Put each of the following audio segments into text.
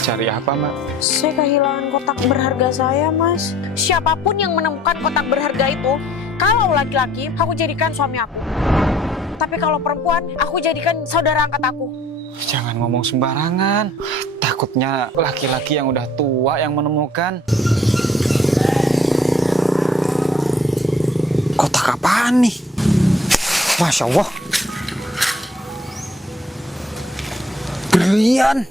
Cari apa, Mbak? Saya kehilangan kotak berharga saya, Mas. Siapapun yang menemukan kotak berharga itu, kalau laki-laki, aku jadikan suami aku. Tapi kalau perempuan, aku jadikan saudara angkat aku. Jangan ngomong sembarangan. Takutnya laki-laki yang udah tua yang menemukan. Kotak apaan nih? Masya Allah. Berlian.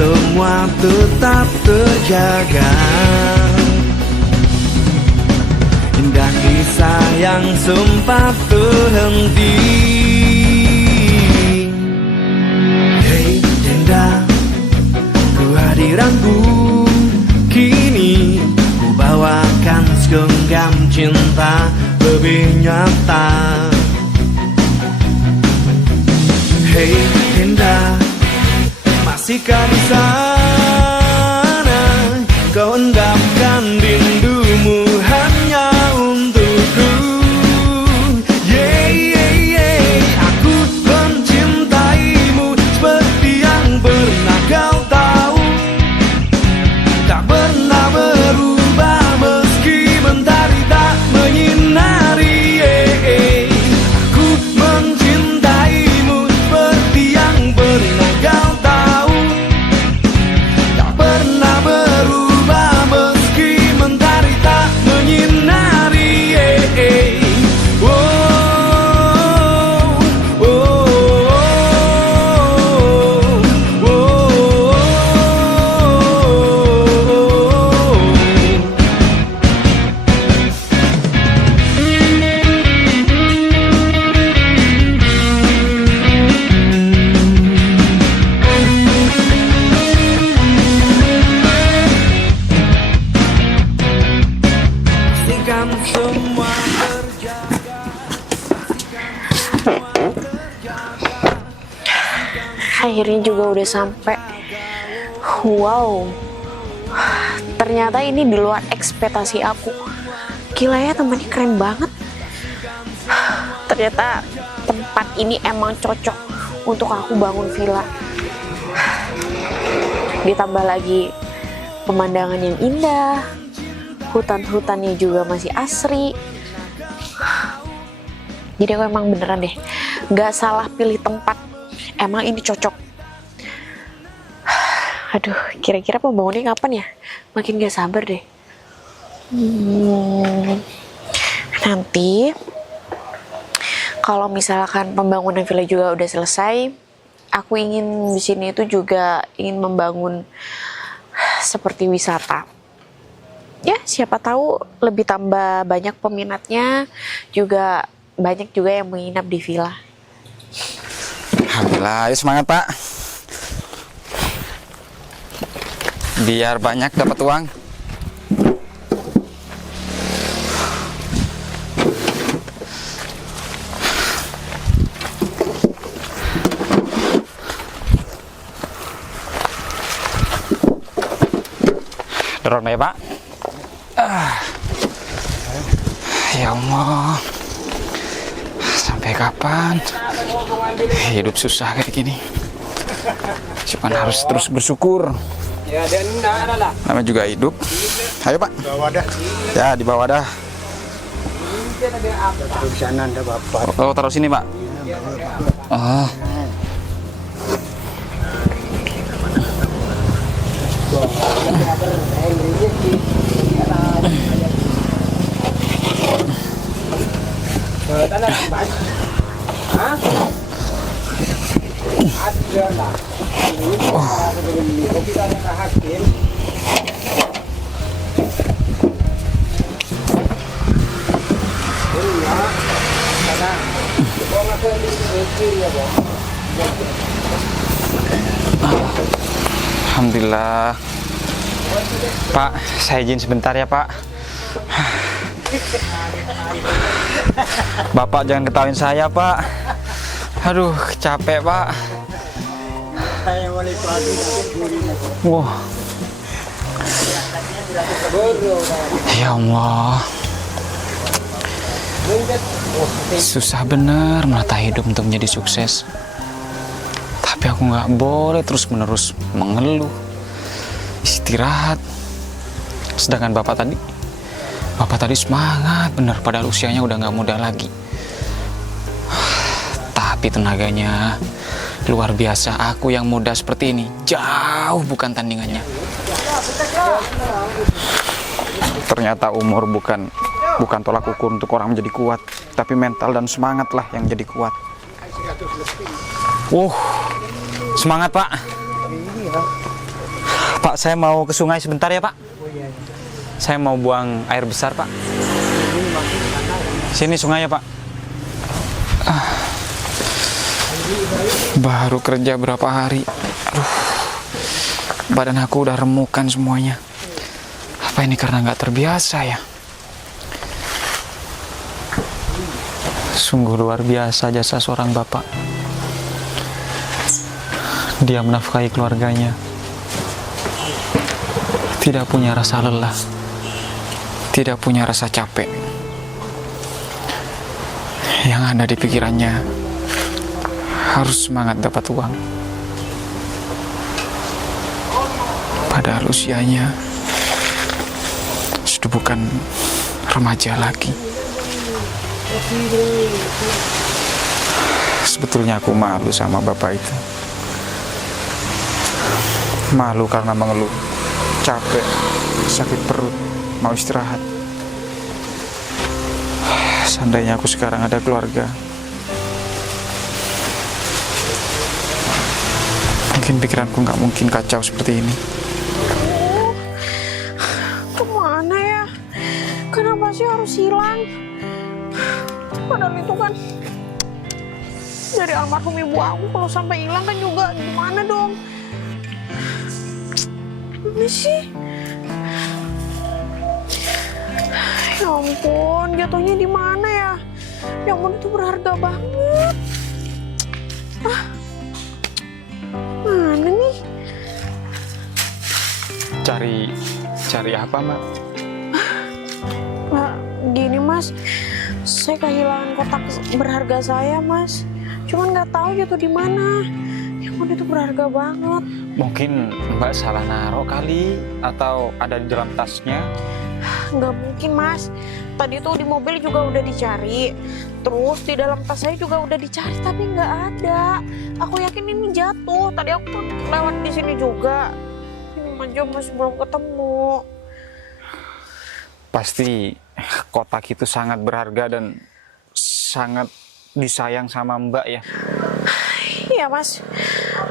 Semua tetap terjaga. Indah kisah yang sempat terhenti. Hei Dinda, kehadiranku kini ku bawakan segenggam cinta lebih nyata. Hei Dinda, masihkah di sana kau endapkan rindumu hanya untukku? Aku mencintaimu seperti yang pernah kau tahu, tak pernah berubah meski mentari tak menyinari. Aku mencintaimu seperti yang pernah kau tahu, tak pernah berubah meski mentari tak menyinari. Semua terjaga. Akhirnya juga udah sampai. Wow, ternyata ini di luar ekspektasi aku. Gila ya, temannya keren banget. Ternyata tempat ini emang cocok untuk aku bangun villa. Ditambah lagi pemandangan yang indah, hutan-hutannya juga masih asri. Jadi aku emang beneran deh gak salah pilih tempat, emang ini cocok. Aduh, kira-kira pembangunnya kapan ya? Makin gak sabar deh. Nanti kalau misalkan pembangunan villa juga udah selesai, aku ingin di sini itu juga ingin membangun seperti wisata. Ya, siapa tahu lebih tambah banyak peminatnya, juga banyak juga yang menginap di villa. Alhamdulillah, ayo semangat Pak. Biar banyak dapat uang. Dorong ya Pak. Ya Allah, sampai kapan hidup susah kayak gini? Cuman harus terus bersyukur. Namanya juga hidup. Ayo Pak. Ya, di bawah dah. Taruh di sana ada bapak. Oh, taruh sini Pak. Oh. Alhamdulillah. Pak, saya izin sebentar ya, Pak. Bapak jangan ketawain saya, Pak. Aduh, capek, Pak. Wah. Ya Allah. Susah bener menata hidup untuk menjadi sukses. Tapi aku nggak boleh terus-menerus mengeluh, istirahat. Sedangkan Bapak tadi semangat bener, padahal usianya udah nggak muda lagi. Tapi tenaganya luar biasa. Aku yang muda seperti ini jauh bukan tandingannya. Ternyata umur bukan tolak ukur untuk orang menjadi kuat, tapi mental dan semangat lah yang jadi kuat. Semangat, Pak. Pak, saya mau ke sungai sebentar ya, Pak. Saya mau buang air besar, Pak. Sini sungainya, Pak. Baru kerja berapa hari. Aduh, badan aku udah remukan semuanya. Apa ini karena nggak terbiasa ya? Sungguh luar biasa jasa seorang bapak. Dia menafkahi keluarganya, tidak punya rasa lelah, tidak punya rasa capek. Yang ada di pikirannya harus semangat dapat uang. Padahal usianya sudah bukan remaja lagi. Sebetulnya aku malu sama bapak itu. Malu karena mengeluh, capek, sakit perut, mau istirahat. Seandainya aku sekarang ada keluarga, mungkin pikiranku nggak mungkin kacau seperti ini. Kemana ya? Kenapa sih harus hilang? Padahal itu kan dari almarhum ibu aku. Kalau sampai hilang kan juga gimana dong? Ini sih. Ya ampun, jatuhnya di mana ya? Ya ampun, itu berharga banget. Mana nih? Cari apa, Mbak? Mbak, gini Mas, saya kehilangan kotak berharga saya, Mas. Cuman nggak tahu jatuh di mana. Ya ampun, itu berharga banget. Mungkin Mbak salah naruh kali, atau ada di dalam tasnya. Nggak mungkin, Mas. Tadi tuh di mobil juga udah dicari. Terus di dalam tas saya juga udah dicari, tapi nggak ada. Aku yakin ini jatuh. Tadi aku tuh lewat di sini juga. Ini aja masih belum ketemu. Pasti kotak itu sangat berharga dan sangat disayang sama Mbak ya. Iya, Mas.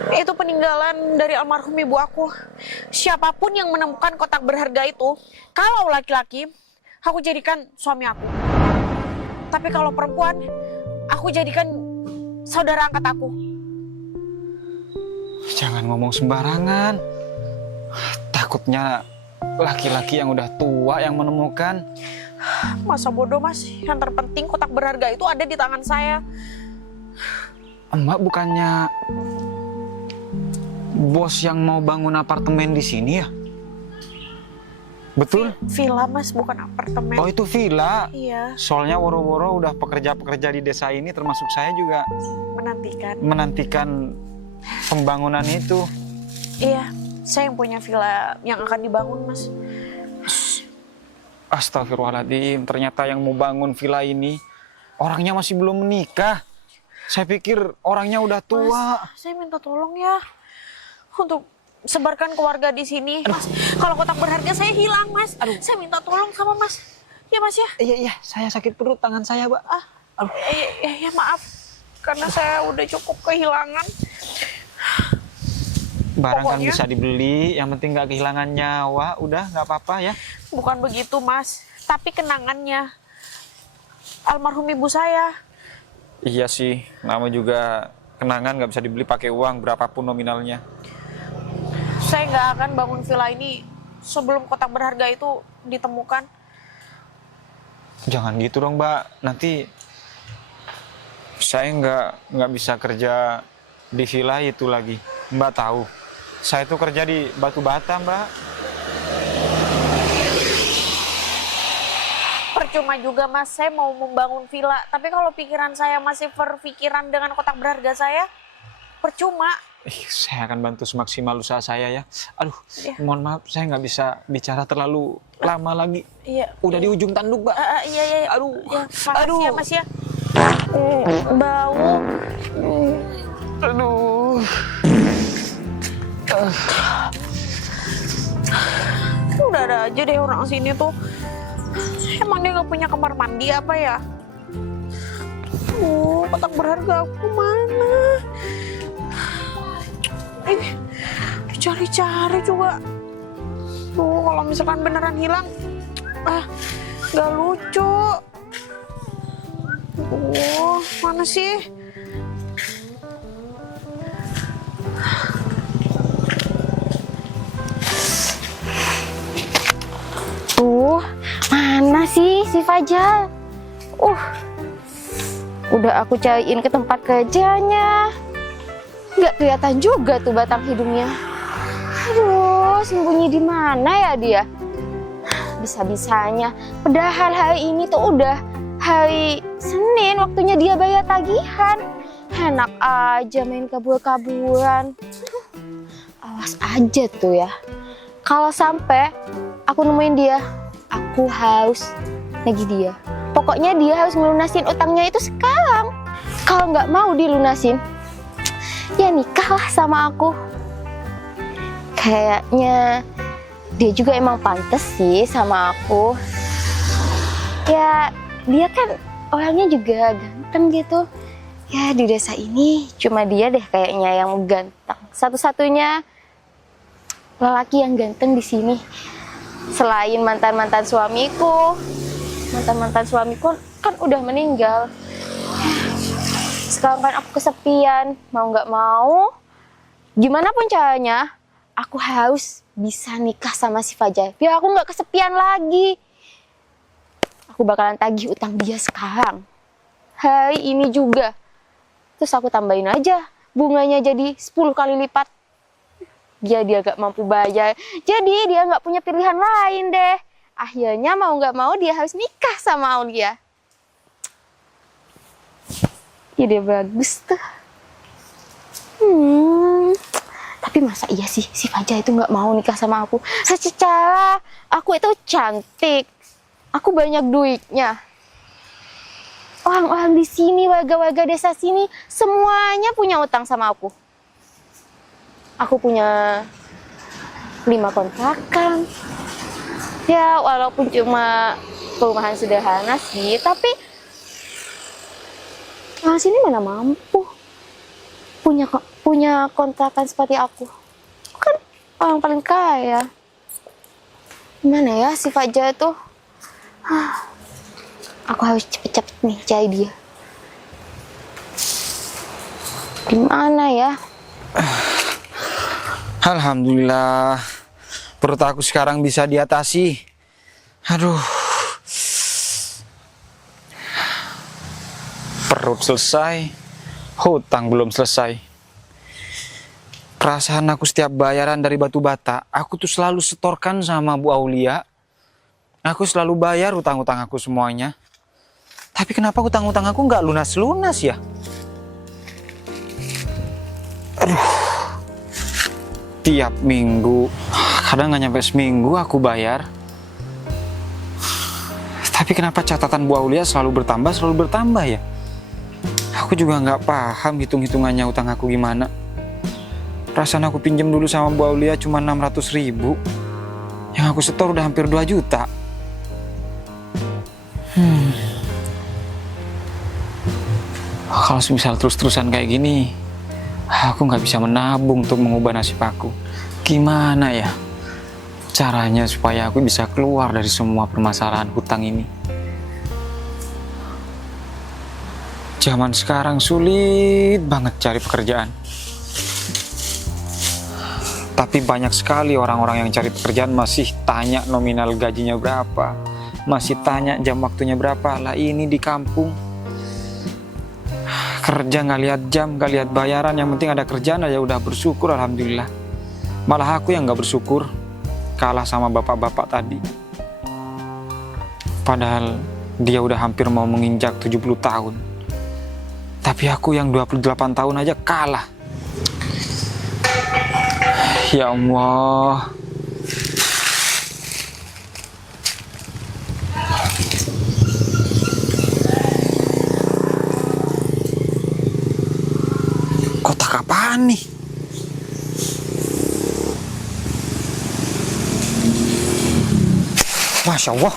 Itu peninggalan dari almarhum ibu aku. Siapapun yang menemukan kotak berharga itu, kalau laki-laki, aku jadikan suami aku. Tapi kalau perempuan, aku jadikan saudara angkat aku. Jangan ngomong sembarangan. Takutnya laki-laki yang udah tua yang menemukan. Masa bodoh, Mas. Yang terpenting kotak berharga itu ada di tangan saya. Mbak bukannya bos yang mau bangun apartemen di sini ya? Betul? Villa, Mas, bukan apartemen. Oh, itu villa? Iya. Soalnya woro-woro udah pekerja-pekerja di desa ini, termasuk saya juga menantikan pembangunan itu. Iya, saya yang punya villa yang akan dibangun, Mas. Astagfirullahaladzim, ternyata yang mau bangun villa ini orangnya masih belum menikah. Saya pikir orangnya udah tua. Mas, saya minta tolong ya untuk sebarkan ke warga di sini. Mas, kalau kotak berharga saya hilang, Mas. Saya minta tolong sama Mas. Ya, Mas ya. Iya, saya sakit perut tangan saya, Mbak. Ya maaf, karena saya udah cukup kehilangan. Barang kan Pokoknya- bisa dibeli, yang penting nggak kehilangan nyawa. Udah, nggak apa-apa ya. Bukan begitu Mas, tapi kenangannya almarhum ibu saya. Iya sih, nama juga kenangan nggak bisa dibeli pakai uang berapapun nominalnya. Saya nggak akan bangun villa ini sebelum kotak berharga itu ditemukan. Jangan gitu dong, Mbak. Nanti saya nggak bisa kerja di villa itu lagi. Mbak tahu, saya tuh kerja di batu bata, Mbak. Percuma juga Mas, saya mau membangun villa, tapi kalau pikiran saya masih berpikiran dengan kotak berharga saya, percuma. Saya akan bantu semaksimal usaha saya ya. Aduh, Iya. mohon maaf, saya nggak bisa bicara terlalu lama lagi. Iya. Udah di ujung tanduk, Mbak. Iya. Aduh, Ya, makasih aduh. ya Mas ya. Bau. Aduh. Udah ada aja deh orang sini tuh. Emang dia nggak punya kamar mandi apa ya? Kotak berharga aku mana? Cari-cari juga. Kalau misalkan beneran hilang, nggak lucu. Mana sih? Mana sih si Fajal? Udah aku cariin ke tempat kerjanya. Nggak kelihatan juga tuh batang hidungnya. Aduh, sembunyi di mana ya dia? Bisa-bisanya. Padahal hari ini tuh udah hari Senin, waktunya dia bayar tagihan. Enak aja main kabur-kaburan. Awas aja tuh ya. Kalau sampai aku nemuin dia, aku harus nagih dia. Pokoknya dia harus melunasin utangnya itu sekarang. Kalau nggak mau dilunasin, ya nikahlah sama aku. Kayaknya dia juga emang pantas sih sama aku. Ya, dia kan orangnya juga ganteng gitu. Ya, di desa ini cuma dia deh kayaknya yang ganteng. Satu-satunya lelaki yang ganteng di sini. Selain mantan-mantan suamiku kan udah meninggal. Sekarang kan aku kesepian, mau nggak mau, gimana pun caranya, aku harus bisa nikah sama si Fajar. Biar aku nggak kesepian lagi. Aku bakalan tagih utang dia sekarang. Hari ini juga. Terus aku tambahin aja, bunganya jadi 10 kali lipat. Dia gak mampu bayar, jadi dia nggak punya pilihan lain deh. Akhirnya mau nggak mau dia harus nikah sama Aulia. Ide bagus tuh. Tapi masa iya sih si Fajar itu nggak mau nikah sama aku? Secara aku itu cantik, aku banyak duitnya. Orang-orang di sini, warga-warga desa sini, semuanya punya utang sama aku. Aku punya 5 kontrakan. Ya, walaupun cuma perumahan sederhana sih, tapi orang sini mana mampu punya kontrakan seperti aku. Aku kan orang paling kaya. Gimana ya si Fajar tuh? Aku harus cepet-cepet nih cari dia. Gimana ya? Alhamdulillah, perut aku sekarang bisa diatasi. Aduh, perut selesai, hutang belum selesai. Perasaan aku setiap bayaran dari batu bata, aku tuh selalu setorkan sama Bu Aulia. Aku selalu bayar utang-utang aku semuanya. Tapi kenapa utang-utang aku nggak lunas-lunas ya? Aduh. Tiap minggu, kadang nggak nyampe seminggu aku bayar. Tapi kenapa catatan Bu Aulia selalu bertambah ya? Aku juga nggak paham hitung-hitungannya utang aku gimana. Perasaan aku pinjam dulu sama Bu Aulia cuma 600.000. Yang aku setor udah hampir 2 juta. Kalau misal terus-terusan kayak gini, aku nggak bisa menabung untuk mengubah nasib aku. Gimana ya caranya supaya aku bisa keluar dari semua permasalahan hutang ini? Zaman sekarang sulit banget cari pekerjaan. Tapi banyak sekali orang-orang yang cari pekerjaan masih tanya nominal gajinya berapa, masih tanya jam waktunya berapa. Lah ini di kampung kerja nggak lihat jam, nggak lihat bayaran, yang penting ada kerjaan aja udah bersyukur, alhamdulillah. Malah aku yang nggak bersyukur, kalah sama bapak-bapak tadi. Padahal dia udah hampir mau menginjak 70 tahun. Tapi aku yang 28 tahun aja kalah. Ya Allah. Kotak apaan nih? Masya Allah.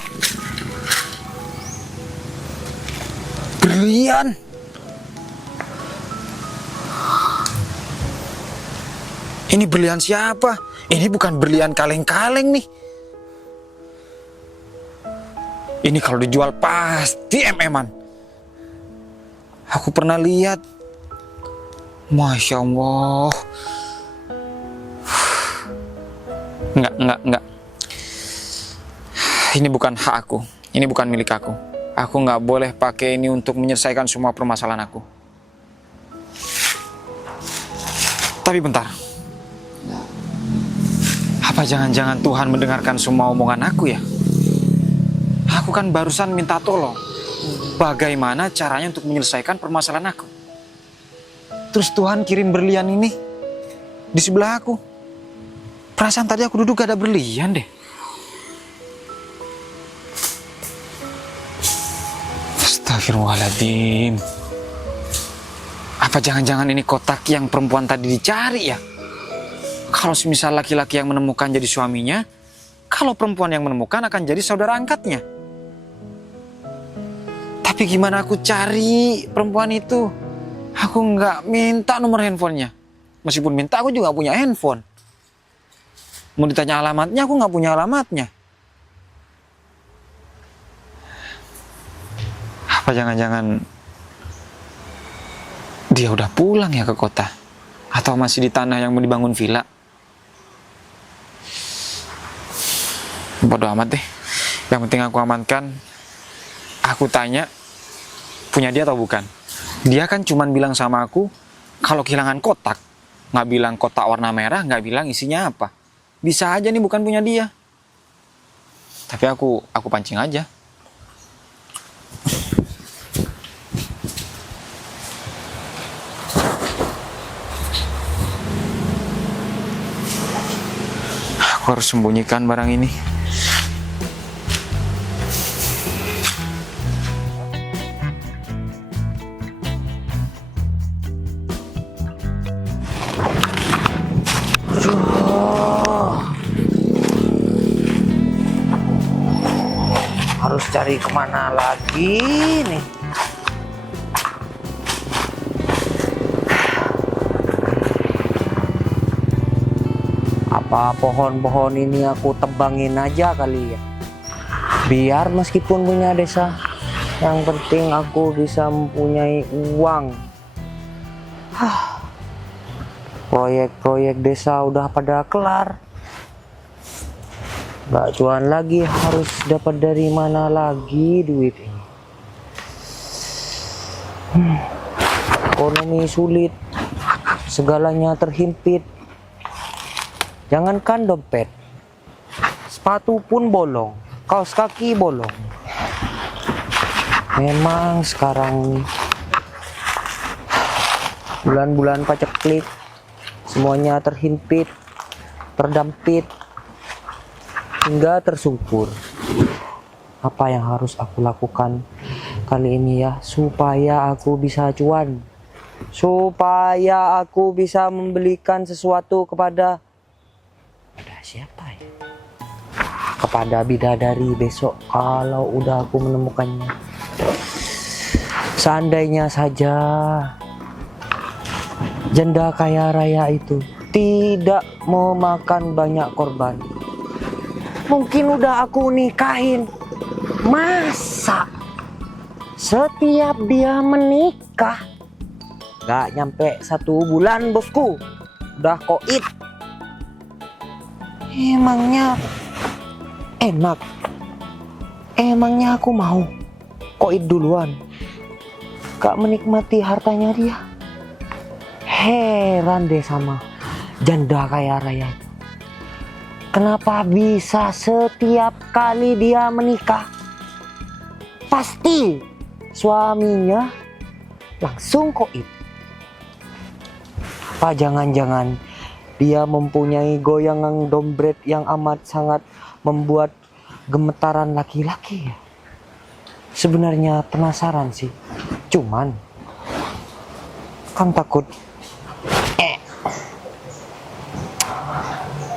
Berlian. Ini berlian siapa? Ini bukan berlian kaleng-kaleng nih. Ini kalau dijual pasti MM-an. Aku pernah lihat. Masya Allah. Enggak. Ini bukan hak aku. Ini bukan milik aku. Aku nggak boleh pakai ini untuk menyelesaikan semua permasalahan aku. Tapi bentar. Apa jangan-jangan Tuhan mendengarkan semua omongan aku ya? Aku kan barusan minta tolong. Bagaimana caranya untuk menyelesaikan permasalahan aku? Terus Tuhan kirim berlian ini di sebelah aku. Perasaan tadi aku duduk gak ada berlian deh. Astagfirullahaladzim. Apa jangan-jangan ini kotak yang perempuan tadi dicari ya? Kalau semisal laki-laki yang menemukan jadi suaminya, kalau perempuan yang menemukan akan jadi saudara angkatnya. Tapi gimana aku cari perempuan itu? Aku nggak minta nomor handphonenya. Meskipun minta, aku juga nggak punya handphone. Mau ditanya alamatnya, aku nggak punya alamatnya. Apa jangan-jangan dia udah pulang ya ke kota? Atau masih di tanah yang mau dibangun villa? Bodoh amat deh. Yang penting aku amankan. Aku tanya, punya dia atau bukan? Dia kan cuman bilang sama aku, kalau kehilangan kotak, nggak bilang kotak warna merah, nggak bilang isinya apa. Bisa aja nih bukan punya dia. Tapi aku pancing aja. Aku harus sembunyikan barang ini. Harus cari kemana lagi nih? Apa pohon-pohon ini aku tebangin aja kali ya? Biar meskipun punya desa, yang penting aku bisa mempunyai uang. Proyek-proyek desa udah pada kelar. Gak cuan lagi, harus dapat dari mana lagi duit ini? Ekonomi sulit, segalanya terhimpit. Jangankan dompet, sepatu pun bolong, kaos kaki bolong. Memang sekarang bulan-bulan paceklik, semuanya terhimpit, terdampit, hingga tersungkur. Apa yang harus aku lakukan kali ini ya, supaya aku bisa cuan, supaya aku bisa membelikan sesuatu kepada siapa ya? Kepada bidadari besok kalau udah aku menemukannya. Seandainya saja janda kaya raya itu tidak memakan banyak korban, mungkin udah aku nikahin. Masa setiap dia menikah gak nyampe 1 bulan bosku udah koit? Emangnya enak? Emangnya aku mau koit duluan, gak menikmati hartanya dia? Heran deh sama janda kaya raya itu. Kenapa bisa setiap kali dia menikah pasti suaminya langsung koit? Apa jangan-jangan dia mempunyai goyangan dompet yang amat sangat membuat gemetaran laki-laki ya? Sebenarnya penasaran sih, cuman kan takut.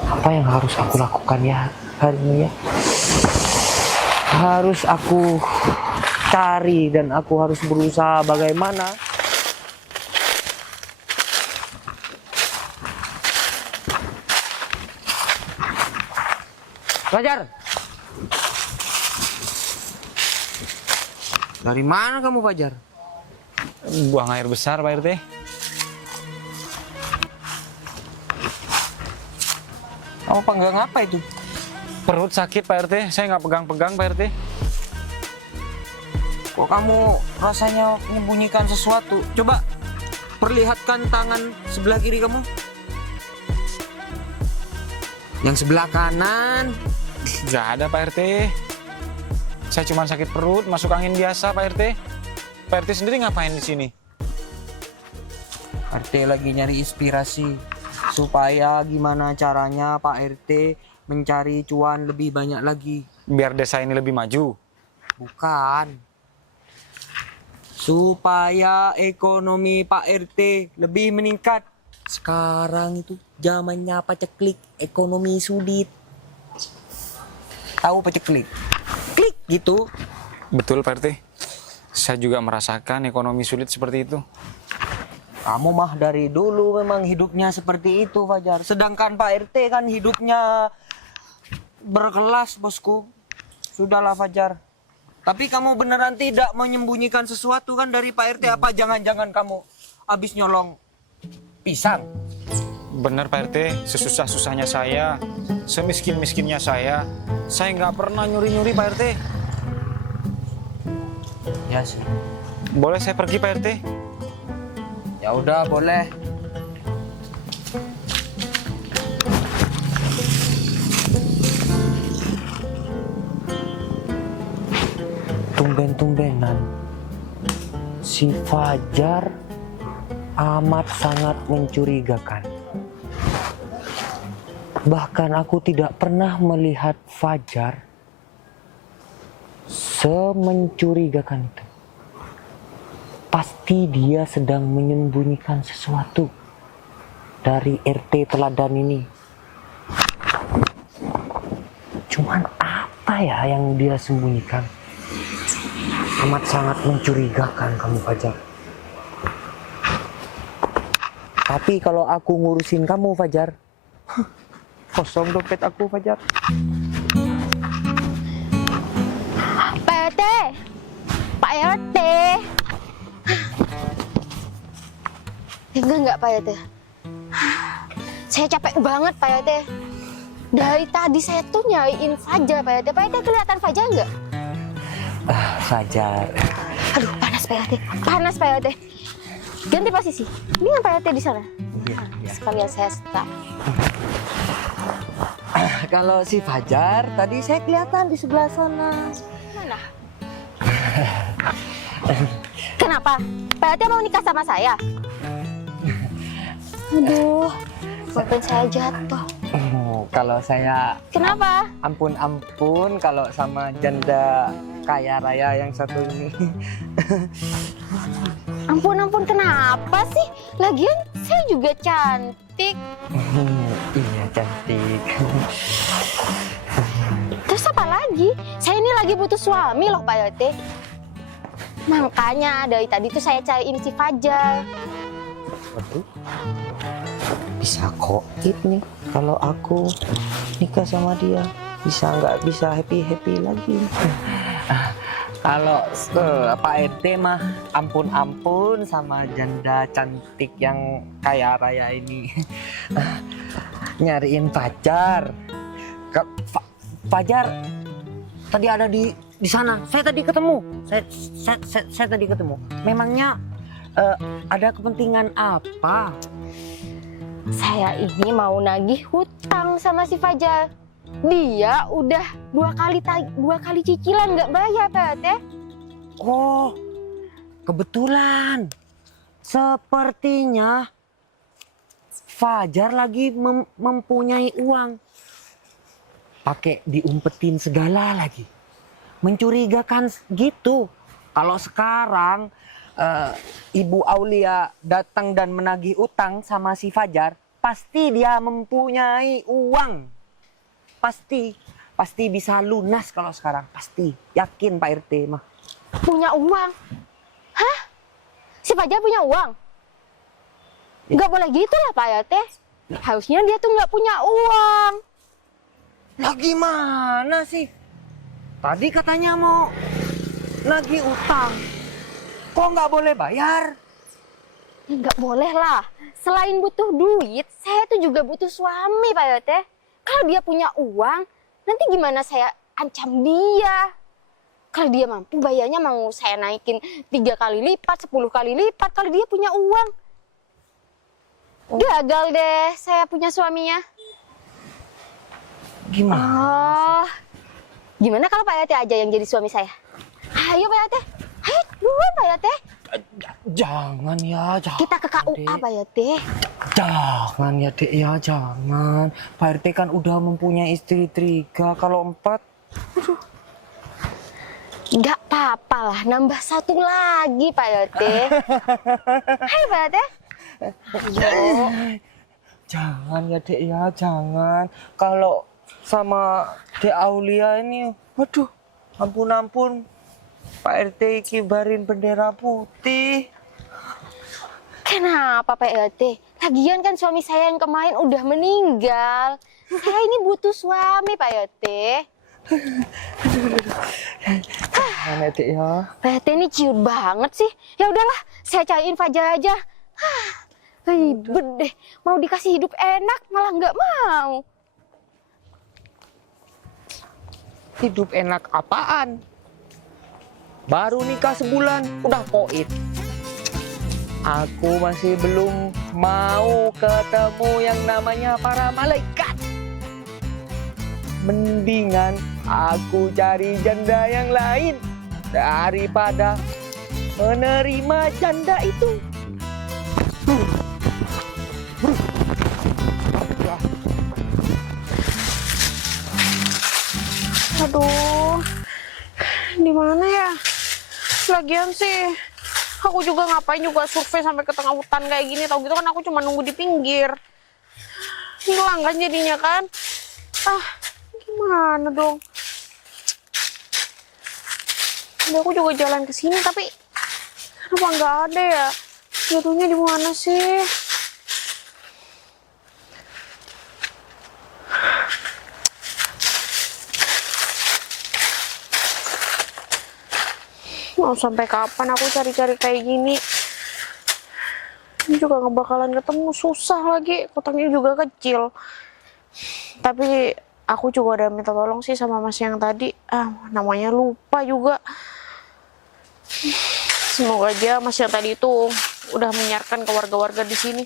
Apa yang harus aku lakukan ya hari ini ya? Harus aku cari dan aku harus berusaha bagaimana Fajar. Dari mana kamu, Fajar? Buang air besar, Pak RT. Kamu panggang apa itu? Perut sakit, Pak RT. Saya nggak pegang-pegang, Pak RT. Kok kamu rasanya menyembunyikan sesuatu? Coba perlihatkan tangan sebelah kiri kamu. Yang sebelah kanan. Nggak ada, Pak RT. Saya cuma sakit perut, masuk angin biasa, Pak RT. Pak RT sendiri ngapain di sini? RT lagi nyari inspirasi supaya gimana caranya Pak RT mencari cuan lebih banyak lagi. Biar desa ini lebih maju. Bukan. Supaya ekonomi Pak RT lebih meningkat. Sekarang itu zamannya paceklik, ekonomi sulit. Tahu paceklik? Klik gitu. Betul, Pak RT. Saya juga merasakan ekonomi sulit seperti itu. Kamu mah dari dulu memang hidupnya seperti itu, Fajar. Sedangkan Pak RT kan hidupnya berkelas, bosku. Sudahlah, Fajar. Tapi kamu beneran tidak menyembunyikan sesuatu kan dari Pak RT? Apa jangan-jangan kamu habis nyolong pisang? Benar, Pak RT. Sesusah-susahnya saya, semiskin-miskinnya saya nggak pernah nyuri-nyuri, Pak RT. Ya sih. Boleh saya pergi, Pak RT? Ya udah, boleh. Tumben-tumbenan si Fajar amat sangat mencurigakan. Bahkan aku tidak pernah melihat Fajar semencurigakan itu. Pasti dia sedang menyembunyikan sesuatu dari RT teladan ini. Cuman apa ya yang dia sembunyikan? Amat sangat mencurigakan kamu, Fajar. Tapi kalau aku ngurusin kamu, Fajar, kosong dompet aku, Fajar. Pak RT, Pak RT. Enggak Pak RT. Saya capek banget Pak RT. Dari tadi saya tuh nyariin Fajar Pak RT. Pak RT kelihatan Fajar nggak? Fajar. Aduh panas Pak RT, panas Pak RT. Ganti posisi. Ini kan Pak RT di sana. Iya. Sekalian saya stop. Kalau si Fajar tadi saya kelihatan di sebelah sana. Mana? Kenapa? Pak RT mau nikah sama saya? Aduh, badan saya jatuh. Kalau saya Kenapa? ampun kalau sama janda kaya raya yang satu ini. Ampun, kenapa sih? Lagian saya juga cantik. Iya, cantik. Terus apa lagi? Saya ini lagi butuh suami loh Pak RT. Makanya dari tadi tuh saya cariin si Fajar. Waduh, bisa koit nih kalau aku nikah sama dia. Nggak bisa happy lagi. Kalau Pak RT mah ampun sama janda cantik yang kaya raya ini. Nyariin Fajar. Fajar tadi ada di sana. Saya tadi ketemu. Saya tadi ketemu. Memangnya ada kepentingan apa? Saya ini mau nagih hutang sama si Fajar. Dia udah dua kali cicilan nggak bayar Pak RT. Oh, kebetulan. Sepertinya Fajar lagi mempunyai uang. Pakai diumpetin segala lagi. Mencurigakan gitu. Kalau sekarang Ibu Aulia datang dan menagih utang sama si Fajar, pasti dia mempunyai uang. Pasti bisa lunas kalau sekarang. Pasti. Yakin Pak RT mah. Punya uang? Hah? Si Fajar punya uang? Nggak boleh gitu lah Pak RT. Harusnya dia tuh nggak punya uang. Lah gimana sih? Tadi katanya mau nagih utang. Kok nggak boleh bayar? Nggak boleh lah. Selain butuh duit, saya tuh juga butuh suami Pak RT. Kalau dia punya uang, nanti gimana saya ancam dia? Kalau dia mampu bayarnya mau saya naikin 3 kali lipat, 10 kali lipat kalau dia punya uang. Gagal deh saya punya suaminya. Gimana? Oh, gimana kalau Pak RT aja yang jadi suami saya? Ayo Pak RT, ayo duluan Pak RT. Jangan ya, jangan. Kita ke KUA Dek. Pak RT. Jangan ya Dek ya, jangan. Pak RT kan udah mempunyai istri 3, kalau 4. Nggak apa-apa lah, nambah 1 lagi Pak RT. Ayo Pak RT. Jangan ya Dek ya, jangan. Kalau sama Dek Aulia ini, waduh, ampun. Pak RT kibarin bendera putih. Kenapa Pak RT? Lagian kan suami saya yang kemarin udah meninggal. Saya ini butuh suami Pak RT. Jangan ya Dek ya. Pak RT ini ciut banget sih. Ya udahlah, saya cariin Fajar aja. Ribet deh, mau dikasih hidup enak malah nggak mau. Hidup enak apaan? Baru nikah sebulan udah koit. Aku masih belum mau ketemu yang namanya para malaikat. Mendingan aku cari janda yang lain daripada menerima janda itu. Aduh, di mana ya? Lagian sih, aku juga ngapain juga survei sampai ke tengah hutan kayak gini. Tau gitu kan aku cuma nunggu di pinggir. Hilang kan jadinya kan? Gimana dong? Udah aku juga jalan ke sini tapi kenapa nggak ada ya? Jatuhnya di mana sih? Mau sampai kapan aku cari-cari kayak gini? Ini juga nggak bakalan ketemu, susah lagi. Kotaknya juga kecil. Tapi aku juga udah minta tolong sih sama mas yang tadi. Namanya lupa juga. Semoga aja mas yang tadi itu udah menyiarkan ke warga-warga di sini.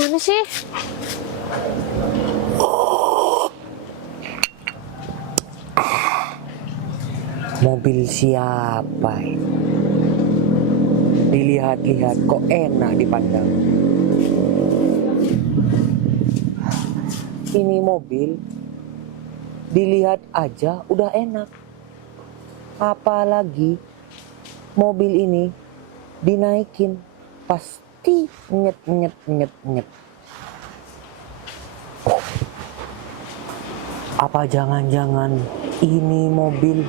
Mana sih? Mobil siapa ini? Dilihat-lihat kok enak dipandang. Ini mobil dilihat aja udah enak. Apalagi mobil ini dinaikin, pasti nyet. Apa jangan-jangan ini mobil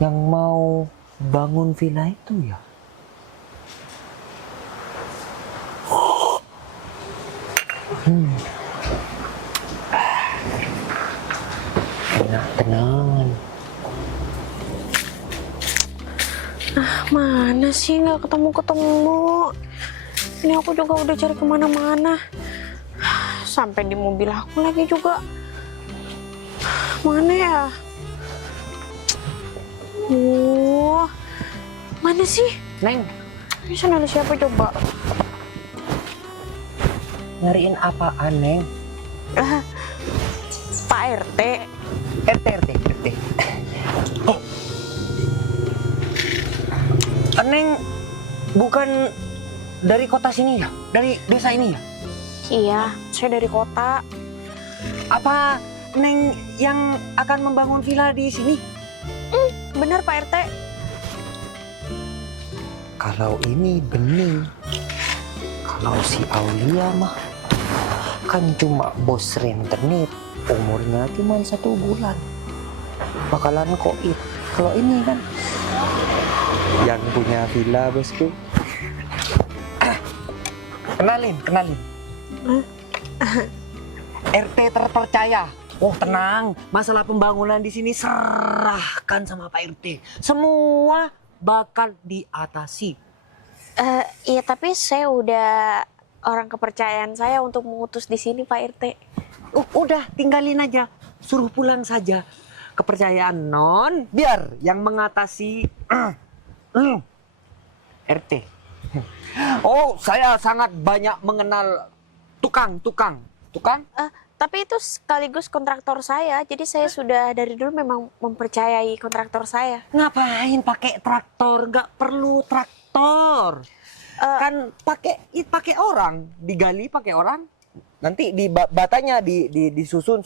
yang mau bangun villa itu ya? Tenang. Mana sih nggak ketemu-ketemu? Ini aku juga udah cari kemana-mana. Sampai di mobil aku lagi juga. Mana ya? Mana sih? Neng, Bisa ada siapa coba? nyariin apaan, Neng? Pak RT. RT. Oh. Neng, bukan dari kota sini ya? Dari desa ini ya? Iya, saya dari kota. Apa Neng yang akan membangun villa di sini? Benar Pak RT. Kalau ini bening, kalau si Aulia mah kan cuma bos rentenir, umurnya cuma 1 bulan, bakalan koit. Kalau ini kan yang punya villa, bosku. Kenalin. RT terpercaya. Oh tenang, masalah pembangunan di sini serahkan sama Pak RT. Semua bakal diatasi. Iya tapi saya udah orang kepercayaan saya untuk mengutus di sini Pak RT. Udah tinggalin aja, suruh pulang saja. Kepercayaan non biar yang mengatasi RT. Oh saya sangat banyak mengenal tukang. Tapi itu sekaligus kontraktor saya, jadi saya sudah dari dulu memang mempercayai kontraktor saya. Ngapain pakai traktor? Gak perlu traktor. Kan pakai orang, digali pakai orang. Nanti di batanya disusun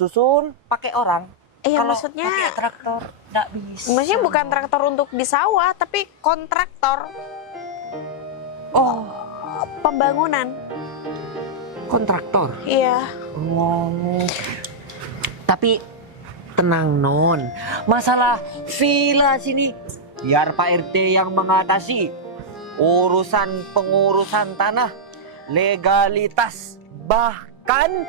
pakai orang. Iya Kalau maksudnya, pakai traktor nggak bisa. maksudnya bukan traktor untuk di sawah, tapi kontraktor Oh, pembangunan. kontraktor. Iya. Oh. Tapi tenang non, masalah villa sini biar Pak RT yang mengatasi. Pengurusan tanah, legalitas, bahkan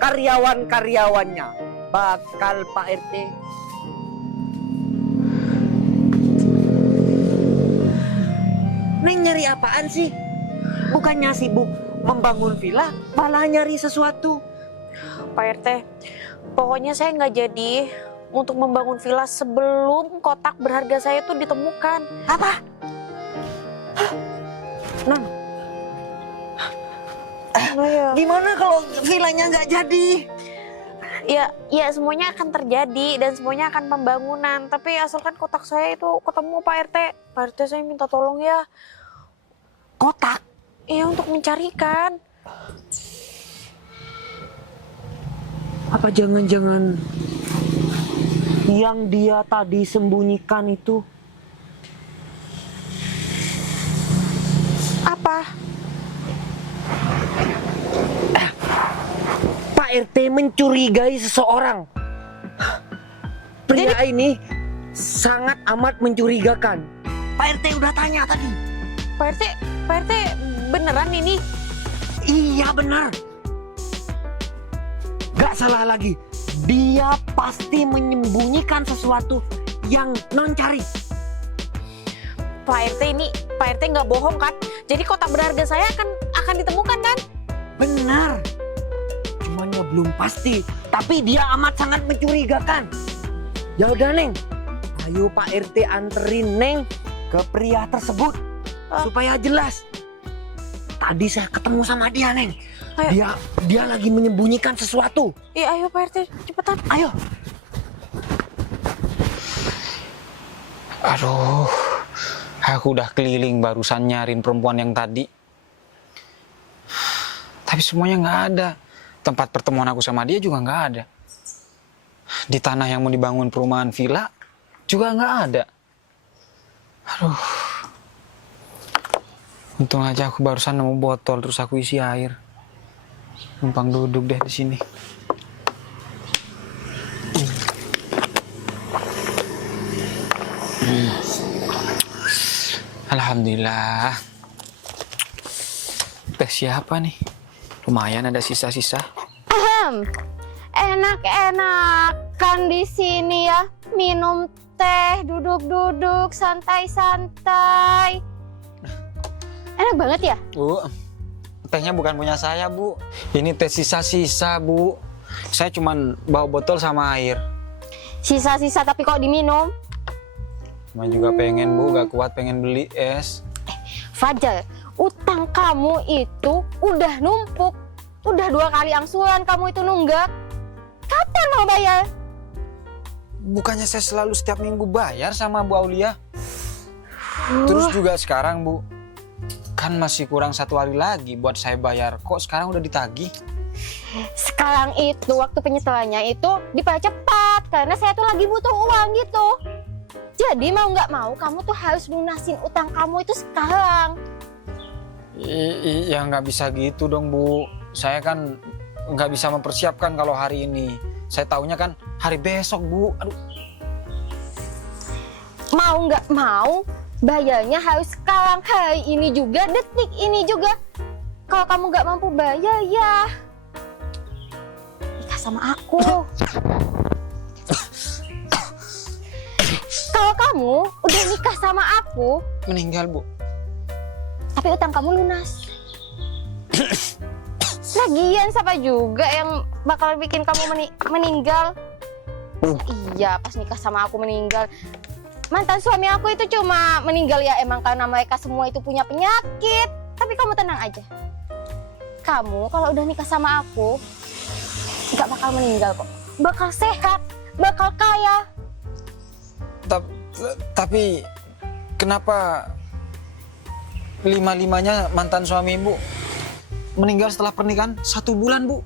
karyawan-karyawannya bakal Pak RT. Neng nyari apaan sih? Bukannya sibuk membangun villa, malah nyari sesuatu. Pak RT, pokoknya saya nggak jadi untuk membangun villa sebelum kotak berharga saya itu ditemukan. Apa? Non, gimana kalau villanya nggak jadi? Ya semuanya akan terjadi dan semuanya akan pembangunan. Tapi asalkan kotak saya itu ketemu Pak RT. Pak RT saya minta tolong ya. Kotak? Iya untuk mencarikan. Apa jangan-jangan yang dia tadi sembunyikan itu Apa? Pak RT mencurigai seseorang? Pria ini sangat amat mencurigakan. Pak RT udah tanya tadi. Pak RT beneran ini? Iya benar. Gak salah lagi. Dia pasti menyembunyikan sesuatu yang non cari. Pak RT nggak bohong kan? Jadi kotak berharga saya akan ditemukan kan? Benar. Cumannya belum pasti. Tapi dia amat sangat mencurigakan. Ya udah Neng. Ayo Pak RT anterin Neng ke pria tersebut. Supaya jelas. Tadi saya ketemu sama dia Neng. Ayo. Dia lagi menyembunyikan sesuatu. Iya ayo Pak RT cepetan. Ayo. Aduh, aku udah keliling barusan nyariin perempuan yang tadi. Tapi semuanya nggak ada. Tempat pertemuan aku sama dia juga nggak ada. Di tanah yang mau dibangun perumahan villa juga nggak ada. Aduh. Untung aja aku barusan nemu botol terus aku isi air. Numpang duduk deh di sini. Alhamdulillah. Teh siapa nih? Lumayan ada sisa-sisa. Enak-enakan di sini ya. Minum teh, duduk-duduk, santai-santai. Enak banget ya? Bu, tehnya bukan punya saya, Bu. Ini teh sisa-sisa, Bu. Saya cuman bawa botol sama air. Sisa-sisa tapi kok diminum? Cuma juga pengen, Bu, gak kuat pengen beli es. Fajar, utang kamu itu udah numpuk. Udah 2 kali angsuran kamu itu nunggak. Kapan mau bayar? Bukannya saya selalu setiap minggu bayar sama Bu Aulia. Terus juga sekarang, Bu, kan masih kurang 1 hari lagi buat saya bayar. Kok sekarang udah ditagih? Sekarang itu waktu penyetelannya itu dipercepat karena saya tuh lagi butuh uang gitu. Jadi mau nggak mau kamu tuh harus lunasin utang kamu itu sekarang. Ya nggak bisa gitu dong, Bu. Saya kan nggak bisa mempersiapkan kalau hari ini. Saya taunya kan hari besok, Bu. Aduh. Mau nggak mau bayarnya harus sekarang, hari ini juga, detik ini juga. Kalau kamu nggak mampu bayar ya nikah sama aku. Kalau kamu udah nikah sama aku, Meninggal, Bu. tapi utang kamu lunas. Lagian siapa juga yang bakal bikin kamu meninggal? Iya, pas nikah sama aku meninggal. Mantan suami aku itu cuma meninggal ya emang karena mereka semua itu punya penyakit. Tapi kamu tenang aja. Kamu kalau udah nikah sama aku, gak bakal meninggal kok. Bakal sehat, bakal kaya. Tapi kenapa 5-5-nya mantan suami Ibu meninggal setelah pernikahan 1 bulan, Bu?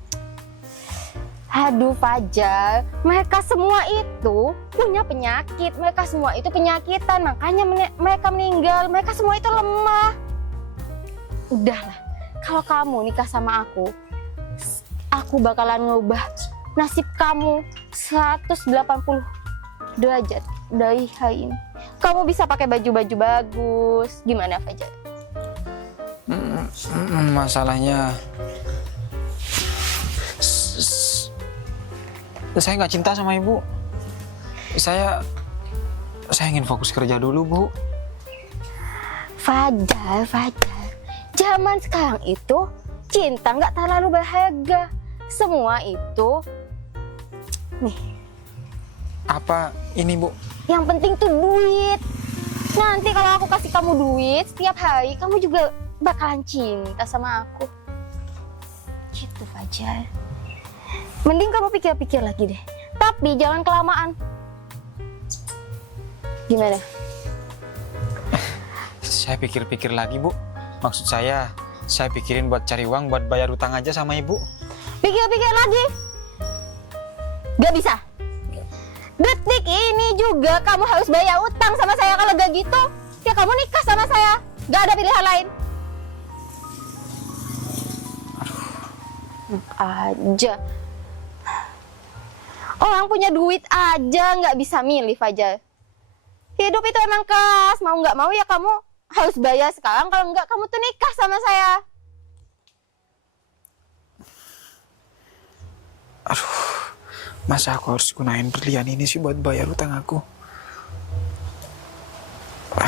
Aduh Fajar, mereka semua itu punya penyakit. Mereka semua itu penyakitan, makanya mereka meninggal. Mereka semua itu lemah. Udahlah, kalau kamu nikah sama aku bakalan ngubah nasib kamu 180 derajat dari hari ini. Kamu bisa pakai baju-baju bagus. Gimana Fajar? Masalahnya saya nggak cinta sama Ibu. Saya ingin fokus kerja dulu, Bu. Fajar. Zaman sekarang itu cinta nggak terlalu berharga. Semua itu nih. Apa ini, Bu? Yang penting tuh duit. Nanti kalau aku kasih kamu duit setiap hari, kamu juga bakalan cinta sama aku. Gitu Fajar. Mending kamu pikir-pikir lagi deh. Tapi jangan kelamaan. Gimana? Saya pikir-pikir lagi, Bu. Maksud saya pikirin buat cari uang buat bayar utang aja sama Ibu. Pikir-pikir lagi. Gak bisa. Detik ini juga kamu harus bayar utang sama saya. Kalau gak gitu, ya kamu nikah sama saya. Gak ada pilihan lain. Aja. Orang punya duit aja nggak bisa milih Fajar. Hidup itu emang keras. Mau nggak mau ya kamu harus bayar sekarang. Kalau nggak kamu tuh nikah sama saya. Aduh, masa aku harus gunain berlian ini sih buat bayar utang aku?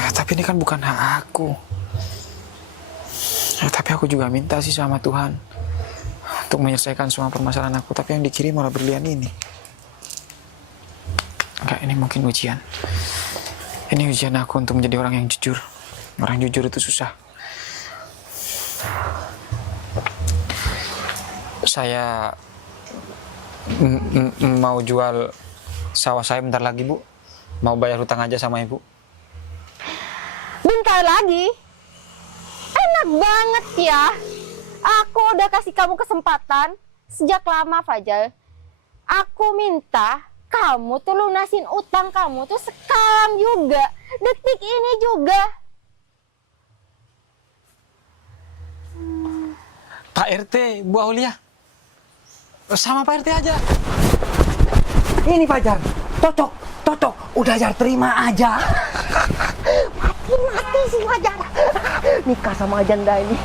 Tapi ini kan bukan hak aku. Tapi aku juga minta sih sama Tuhan untuk menyelesaikan semua permasalahan aku. Tapi yang dikirim malah berlian ini. Enggak, ini mungkin ujian. Ini ujian aku untuk menjadi orang yang jujur. Orang jujur itu susah. Saya mau jual sawah saya bentar lagi, Bu. Mau bayar hutang aja sama Ibu. Bentar lagi? Enak banget ya. Aku udah kasih kamu kesempatan sejak lama Fajar. Aku minta kamu tuh lunasin utang kamu tuh sekarang juga. Detik ini juga. Pak RT, Bu Aulia. Sama Pak RT aja. Ini Fajar, cocok. Udah Jar, terima aja. Mati. mati si Fajar. Nikah sama janda ini.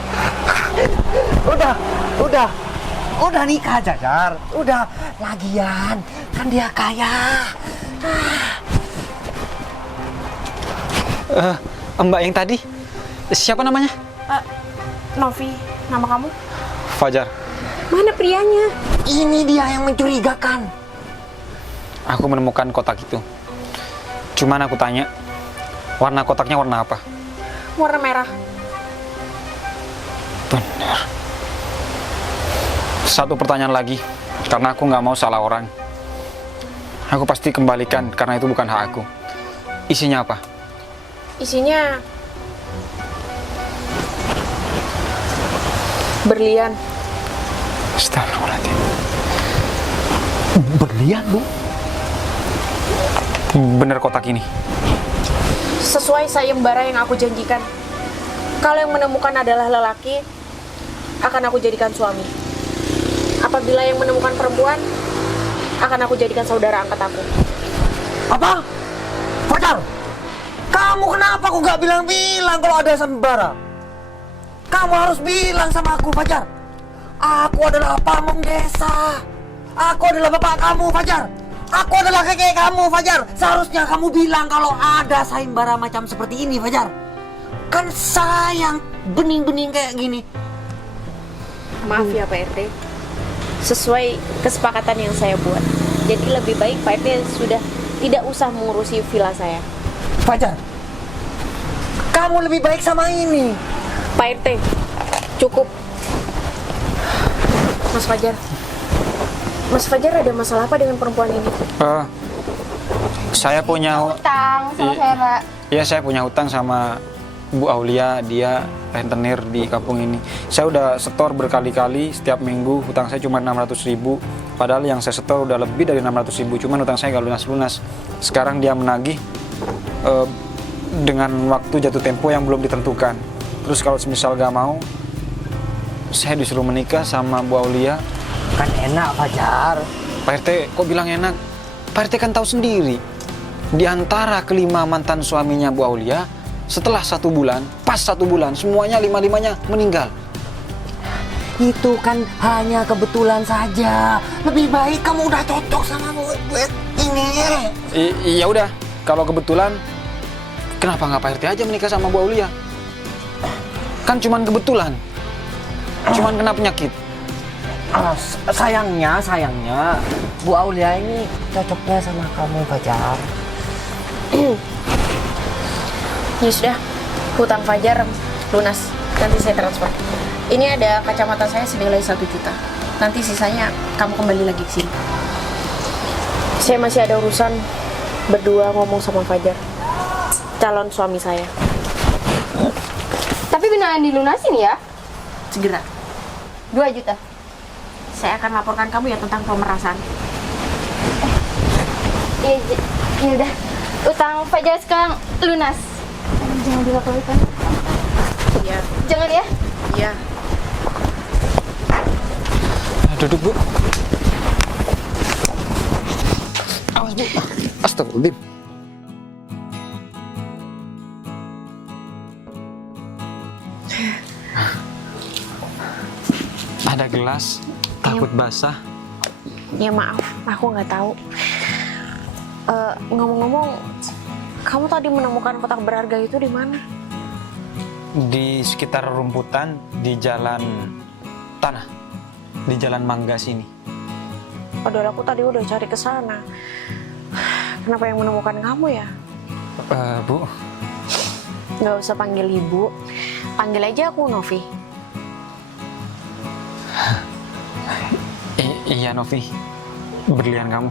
Udah nikah aja, Jar. Udah, lagian kan dia kaya. Mbak yang tadi, siapa namanya? Novi, nama kamu? Fajar. Mana prianya? Ini dia yang mencurigakan. Aku menemukan kotak itu. Cuman aku tanya, warna kotaknya warna apa? Warna merah. Benar. Satu pertanyaan lagi, karena aku nggak mau salah orang. Aku pasti kembalikan karena itu bukan hak aku. Isinya apa? Isinya berlian. Astagfirullahaladzim. Berlian, Bu. Bener kotak ini. Sesuai sayembara yang aku janjikan. Kalau yang menemukan adalah lelaki, akan aku jadikan suami. Apabila yang menemukan perempuan, akan aku jadikan saudara angkat aku. Apa? Fajar, kamu kenapa kok gak bilang-bilang kalau ada sayembara? Kamu harus bilang sama aku, Fajar. Aku adalah pamong desa. Aku adalah bapak kamu, Fajar. Aku adalah kakek kamu, Fajar. Seharusnya kamu bilang kalau ada sayembara macam seperti ini, Fajar. Kan sayang bening-bening kayak gini. Maaf ya Pak RT, sesuai kesepakatan yang saya buat. Jadi lebih baik Pak RT sudah tidak usah mengurusi villa saya. Fajar, kamu lebih baik sama ini. Pak RT, cukup. Mas Fajar ada masalah apa dengan perempuan ini? Saya punya Utang sama saya, Pak. Iya, saya punya hutang sama Bu Aulia, dia rentenir di kampung ini. Saya udah setor berkali-kali, setiap minggu hutang saya cuma 600.000. Padahal yang saya setor udah lebih dari 600.000, cuman hutang saya gak lunas-lunas. Sekarang dia menagih dengan waktu jatuh tempo yang belum ditentukan. Terus kalau misal gak mau, saya disuruh menikah sama Bu Aulia. Kan enak, Fajar. Pak RT kok bilang enak? Pak RT kan tahu sendiri. Di antara kelima mantan suaminya Bu Aulia, setelah 1 bulan, pas 1 bulan, semuanya 5-5-nya meninggal. Itu kan hanya kebetulan saja. Lebih baik kamu udah cocok sama buat ini. Ya udah, kalau kebetulan, kenapa nggak Pak RT aja menikah sama Bu Aulia? Kan cuman kebetulan, cuman kena penyakit. Sayangnya Bu Aulia ini cocoknya sama kamu, Fajar. Ya sudah, hutang Fajar lunas. Nanti saya transfer. Ini ada kacamata saya senilai 1 juta. Nanti sisanya kamu kembali lagi ke sini. Saya masih ada urusan berdua ngomong sama Fajar, calon suami saya. Tapi beneran dilunasin ya? Segera. 2 juta. Saya akan laporkan kamu ya tentang pemerasan. Iya udah. Utang Fajar sekarang lunas. Jangan dilaporkan. Iya. Jangan ya. Iya. Duduk, Bu. Awas, Bu. Astagfirullahaladzim. Ada gelas, takut basah. Ya maaf, aku nggak tahu. Ngomong-ngomong, kamu tadi menemukan kotak berharga itu di mana? Di sekitar rumputan, di jalan tanah, di jalan Mangga sini. Padahal aku tadi udah cari ke sana. Kenapa yang menemukan kamu ya? Bu, Nggak usah panggil ibu, panggil aja aku Novi. Iya Novi, berlian kamu.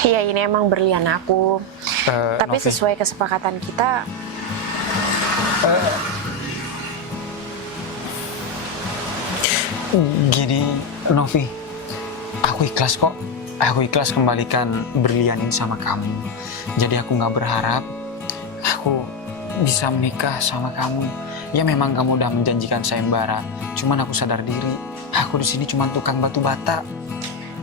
Iya ini emang berlian aku. Tapi Novi. sesuai kesepakatan kita, Gini, Novi, aku ikhlas kok. Aku ikhlas kembalikan berlian ini sama kamu. Jadi aku nggak berharap aku bisa menikah sama kamu. Ya memang kamu udah menjanjikan sayembara. Cuman aku sadar diri, aku di sini cuma tukang batu bata.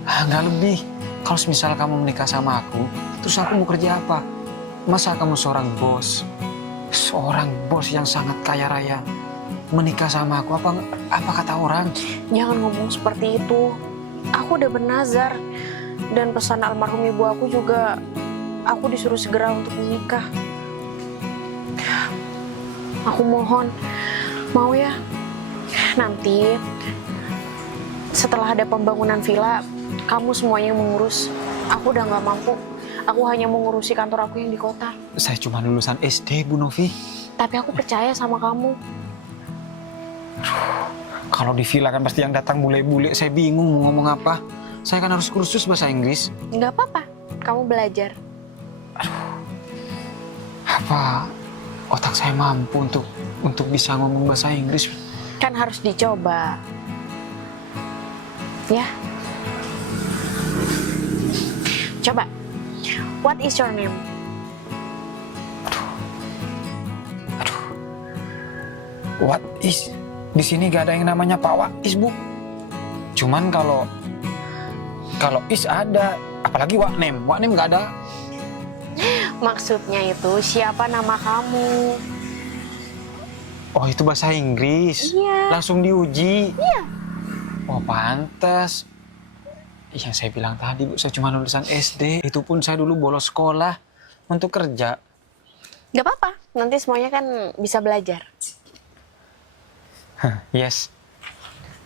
Nggak lebih. Kalau misal kamu menikah sama aku, terus aku mau kerja apa? Masa kamu seorang bos yang sangat kaya raya menikah sama aku? Apa kata orang? Jangan ngomong seperti itu. Aku udah bernazar. Dan pesan almarhum ibu aku juga, aku disuruh segera untuk menikah. Aku mohon, mau ya? Nanti setelah ada pembangunan villa, kamu semuanya yang mengurus. Aku udah nggak mampu. Aku hanya mengurusi kantor aku yang di kota. Saya cuma lulusan SD, Bu Novi. Tapi aku percaya sama kamu. Kalau di villa kan pasti yang datang bule-bule. Saya bingung mau ngomong apa. Saya kan harus kursus bahasa Inggris. Nggak apa-apa, kamu belajar. Apa otak saya mampu untuk bisa ngomong bahasa Inggris? Kan harus dicoba. Ya. Coba. What is your name? What is? Di sini gak ada yang namanya Pak Wais, Bu. Cuman kalau is ada, apalagi Waknem. Waknem gak ada. Maksudnya itu siapa nama kamu? Oh, itu bahasa Inggris. Iya. Langsung diuji. Iya. Oh, pantas. Yang saya bilang tadi, Bu, saya cuma lulusan SD. Itu pun saya dulu bolos sekolah untuk kerja. Gak apa-apa, nanti semuanya kan bisa belajar. Yes.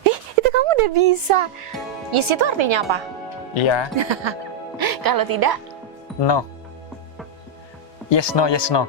Itu kamu udah bisa. Yes itu artinya apa? Iya. Kalau tidak, No. Yes, no, yes, no.